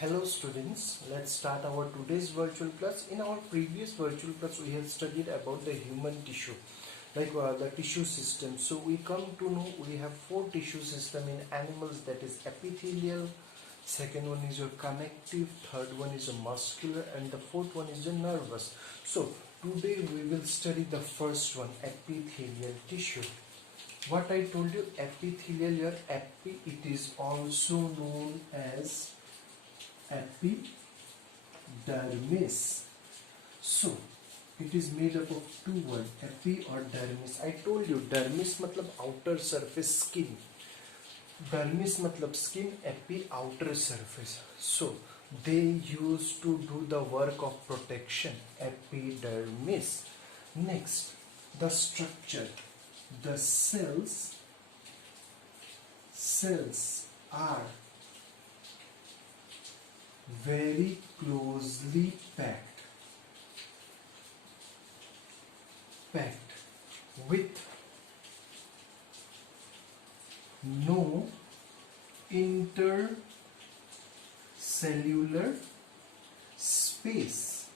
Hello students, let's start our today's virtual class. In our previous virtual class we have studied about the human tissue, the tissue system. So we come to know we have four tissue system in animals, that is epithelial, second one is your connective, third one is a muscular, and the fourth one is the nervous. So today we will study the first one, epithelial tissue. What I told you, epithelial, your epi, it is also known as epidermis. So it is made up of two words, epi or dermis. I told you dermis matlab outer surface skin, dermis matlab skin, epi outer surface. So they used to do the work of protection, epidermis. Next, the structure. The cells are very closely packed with no intercellular space.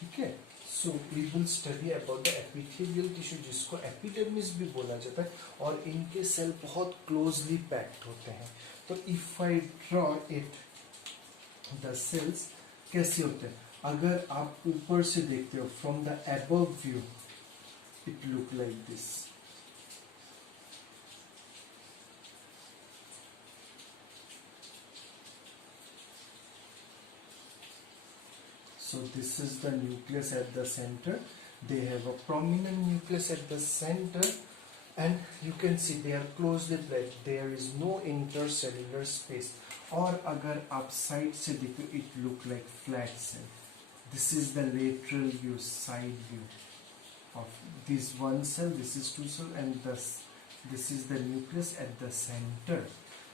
ठीक है. So we will study about the epithelial tissue, जिसको epidermis भी बोला जाता है, और इनके cell बहुत closely packed होते हैं. तो if I draw it, the cells कैसे होते हैं? अगर आप ऊपर से देखते हो, from the above view, it look like this. So this is the nucleus at the center. They have a prominent nucleus at the center, and you can see they are closely packed. There is no intercellular space. और अगर आप side से देखो, it look like flat cell. This is the lateral view, side view of this one cell. This is two cell, and this is the nucleus at the center.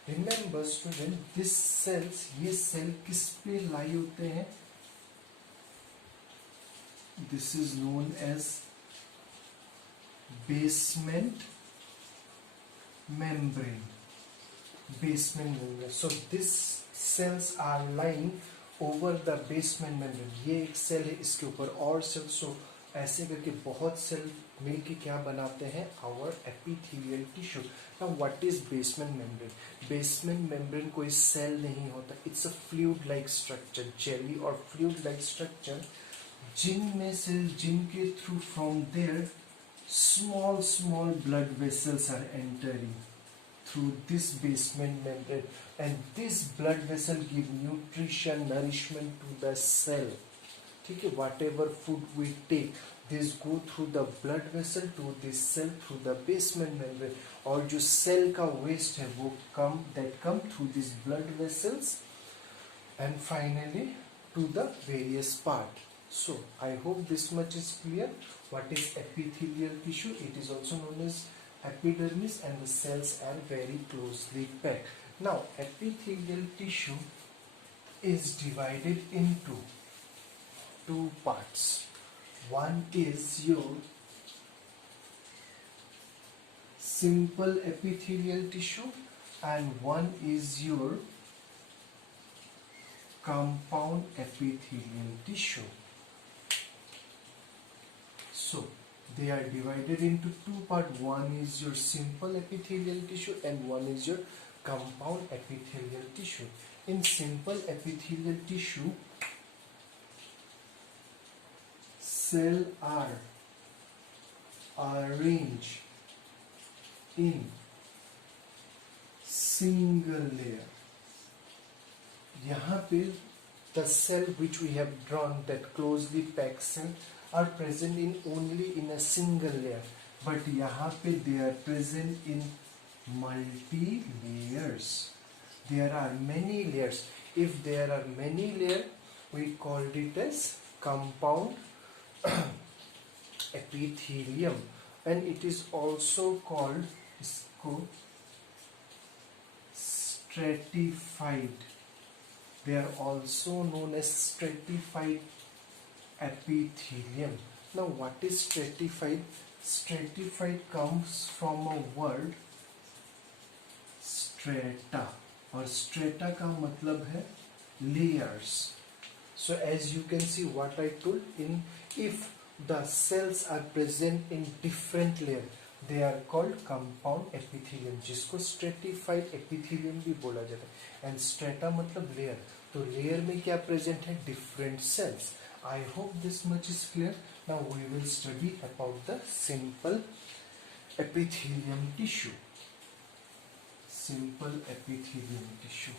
Remember student, this cells, ये cell किस पे lie होते हैं? This is known as basement membrane. So these cells are lying over the basement membrane. ये एक cell है, इसके ऊपर और सेल. सो ऐसे करके बहुत सेल मिलके क्या बनाते हैं? Our epithelial tissue. Now what is basement membrane? Basement membrane कोई सेल नहीं होता. It's a fluid-like structure, jelly or fluid-like structure. जिनके through from there small blood vessels are entering through this basement membrane, and this blood vessel give nutrition, nourishment to the cell. ठीक है, whatever food we take, this go through the blood vessel to this cell through the basement membrane, और जो cell का waste है वो come through these blood vessels and finally to the various part. So I hope this much is clear. What is epithelial tissue? It is also known as epidermis, and the cells are very closely packed. Now epithelial tissue is divided into two parts. One is your simple epithelial tissue, and one is your compound epithelial tissue. So they are divided into two parts. One is your simple epithelial tissue and one is your compound epithelial tissue. In simple epithelial tissue, cells are arranged in single layer. यहाँ पे the cell which we have drawn, that closely packed cell, are present in only in a single layer, but यहाँ पे they are present in multi layers. There are many layers. If there are many layers, we called it as compound epithelium, and it is also called stratified. They are also known as stratified epithelium. Now what is stratified? Stratified comes from a word strata, और strata का मतलब है layers. So as you can see what I told, in if the cells are present in different layer, they are called compound epithelium, जिसको stratified epithelium भी बोला जाता है. And strata मतलब layer, तो layer में क्या present है? Different cells. I hope this much is clear. Now we will study about the simple epithelium tissue. Simple epithelium tissue.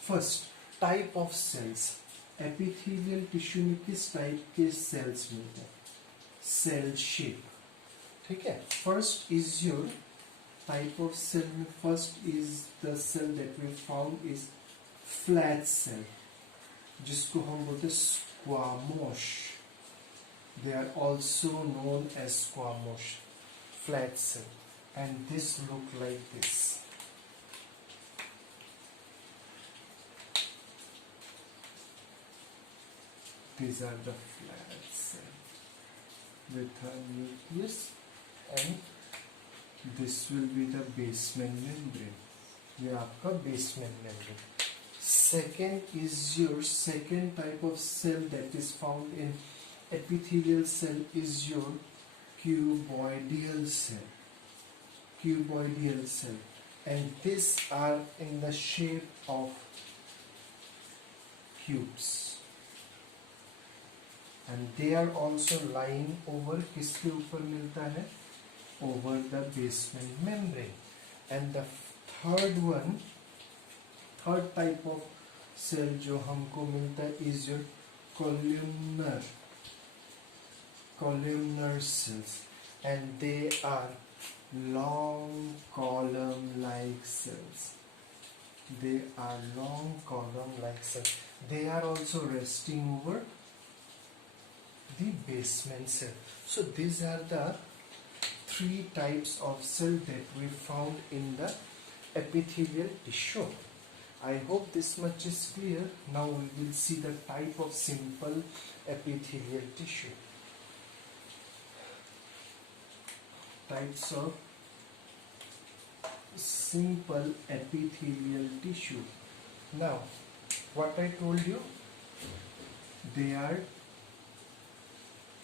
First, type of cells. Epithelial tissue में किस type के cells मिलते हैं? Cell shape. ठीक है. First is your type of cell. First is the cell that we found is flat cell, जिसको हम बोलते हैं squamous. They are also known as squamous flat cell, and this look like this. These are the flat cell with a nucleus, and this will be the basement membrane. ये आपका basement membrane. Second is your second type of cell that is found in epithelial cell is your cuboidal cell. Cuboidal cell, and these are in the shape of cubes, and they are also lying over, किसके ऊपर मिलता है? Over the basement membrane. And the third type of cell जो हमको मिलता है is your columnar cells, and they are long column-like cells. They are long column-like cells. They are also resting over the basement cell. So these are the three types of cell that we found in the epithelial tissue. I hope this much is clear. Now we will see the type of simple epithelial tissue. Types of simple epithelial tissue. Now, what I told you, they are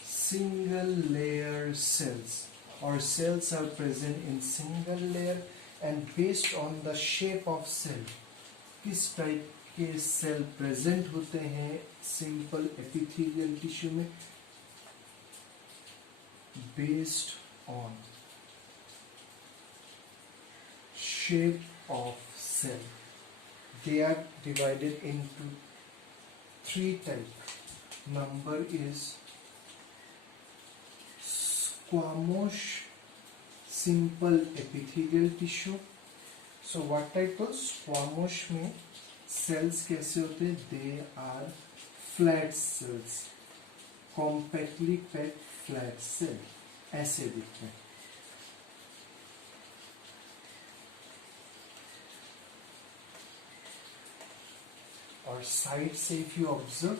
single layer cells, or cells are present in single layer, and based on the shape of cell, किस type के cell present होते हैं simple epithelial tissue में, based on shape of cell. They are divided into three types. Number is squamous simple epithelial tissue. So what type of squamous में cells कैसे होते हैं? They are flat cells, compactly packed flat cell, ऐसे दिखते हैं. और side से if you observe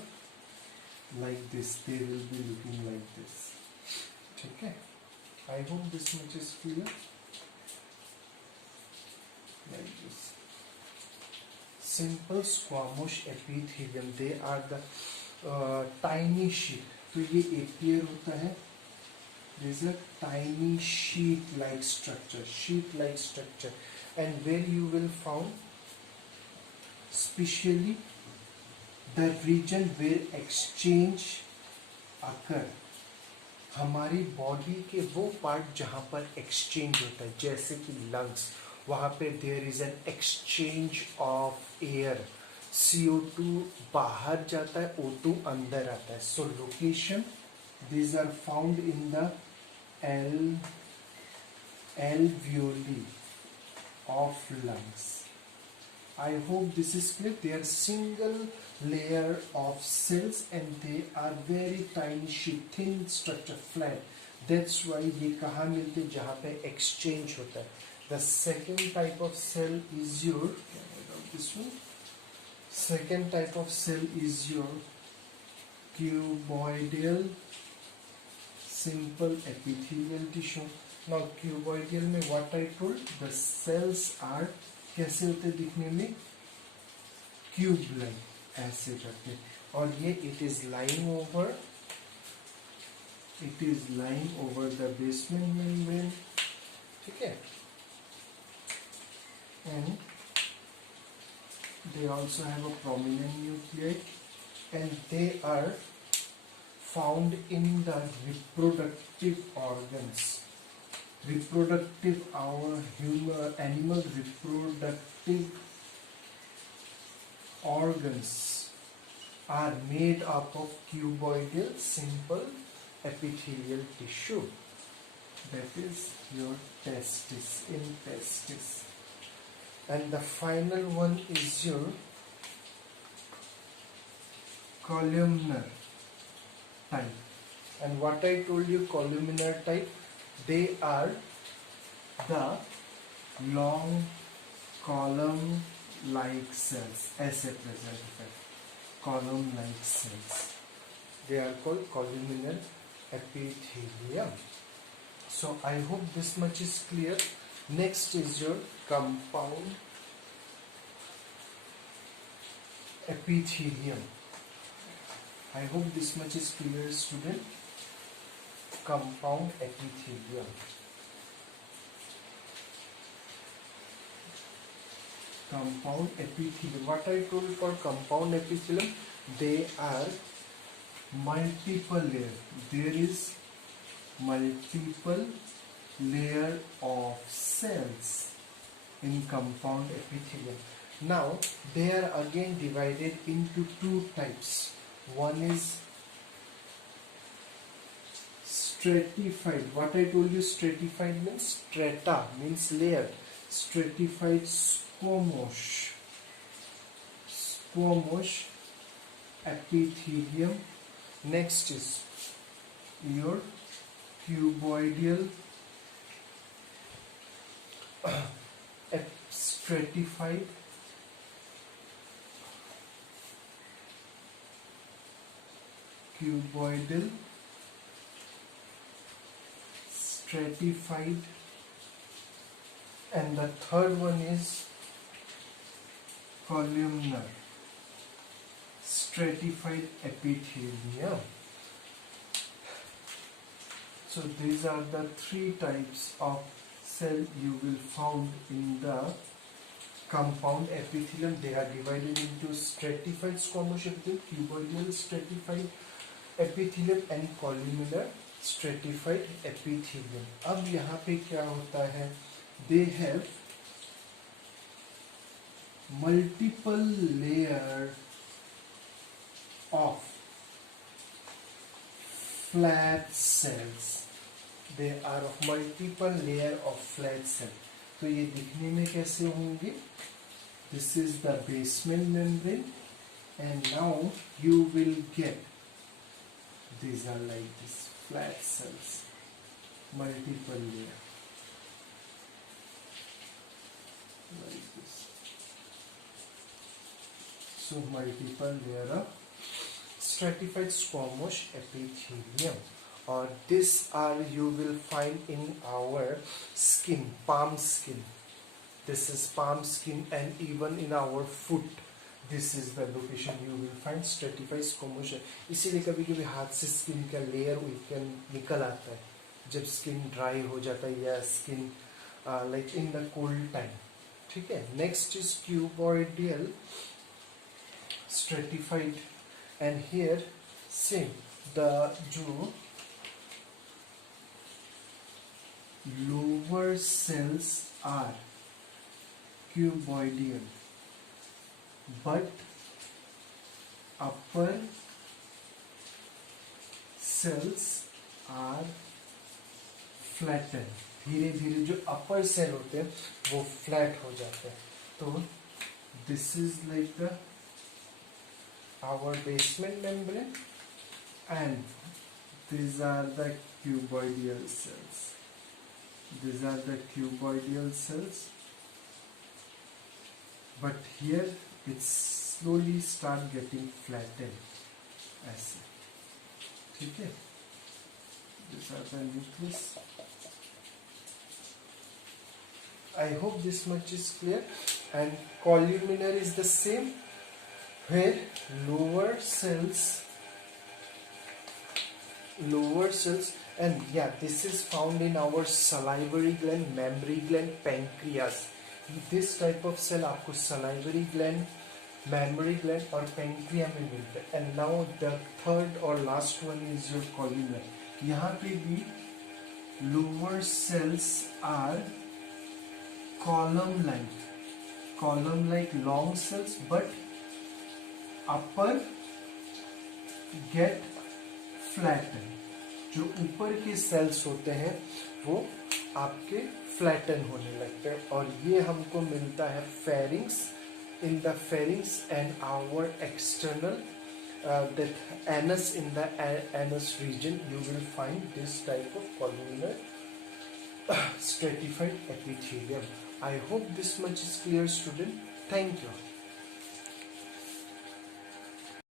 like this, they will be looking like this. ठीक है? I hope this much is clear. Like this. Simple squamous epithelium. They are the tiny sheet. तो ये appear होता है. There is a tiny sheet-like structure, and where you will found, especially the region where exchange occur. हमारी body के वो part जहाँ पर exchange होता है, जैसे कि लंग्स, वहाँ पे there is an exchange of air. CO2 बाहर जाता है, O2 अंदर आता है. So location, these are found in the alveoli of lungs. I hope this is clear. They are single layer of cells, and they are very tiny sheet, thin structure, flat. That's why ये कहाँ मिलते हैं? जहाँ पे exchange होता है. The second type of cell is your, this one. Second type of cell is your cuboidal simple epithelial tissue. Now cuboidal में what I told, the cells are कैसे होते दिखने में, क्यूब लाइक ऐसे करके, और ये it is lying over the basement membrane, ठीक है, and they also have a prominent nuclei, and they are found in the reproductive organs. Our animal reproductive organs are made up of cuboidal simple epithelial tissue. That is your intestine. And the final one is your columnar type. And what I told you, columnar type, they are the long column like cells, ऐसे present है, column like cells, they are called columnar epithelium. So I hope this much is clear. Next is your compound epithelium. I hope this much is clear, student. Compound epithelium. Compound epithelium. What I told for compound epithelium, they are multiple layer. There is multiple layer of cells in compound epithelium. Now they are again divided into two types. One is stratified. What I told you, stratified means strata, means layer. Stratified squamous epithelium. Next is your cuboidal stratified stratified, and the third one is columnar stratified epithelium. So these are the three types of cell you will found in the compound epithelium. They are divided into stratified squamous epithelium, cuboidal stratified epithelium and columnar stratified epithelium. अब यहाँ पे क्या होता है, they have multiple layer of flat cells. They are of multiple layer of flat cell. तो ये दिखने में कैसे होंगे? This is the basement membrane, and now you will get, these are like this flat cells, multiple layer, like this. So multiple layer of stratified squamous epithelium. Or this are you will find in our skin, palm skin. This is palm skin, and even in our foot. This is the location you will find stratified squamous. इसीलिए कभी कभी हाथ से skin का layer निकल आता है जब स्किन ड्राई हो जाता है या skin like in the cold time, ठीक है. Next is cuboidal stratified, and here same, the जो lower cells are cuboidal, but upper cells are flattened. धीरे धीरे जो अपर सेल होते हैं वो फ्लैट हो जाते हैं. तो this is like the our basement membrane, and these are the cuboidal cells. These are the cuboidal cells, but here it slowly start getting flattened ऐसे, ठीक है. These are the nucleus. I hope this much is clear. and columnar is the same, where lower cells, and yeah, this is found in our salivary gland, mammary gland, pancreas. This type of cell आपको salivary gland, mammary gland और pancreas में मिलता है. And now the third or last one is your columnar. यहाँ पे भी lower cells are column-like long cells, but upper get flattened. जो ऊपर के सेल्स होते हैं वो आपके फ्लैटन होने लगते हैं, और ये हमको मिलता है pharynx. In the pharynx and our external that anus, in the anus region you will find this type of columnar stratified epithelium. I hope this much is clear, student. Thank you.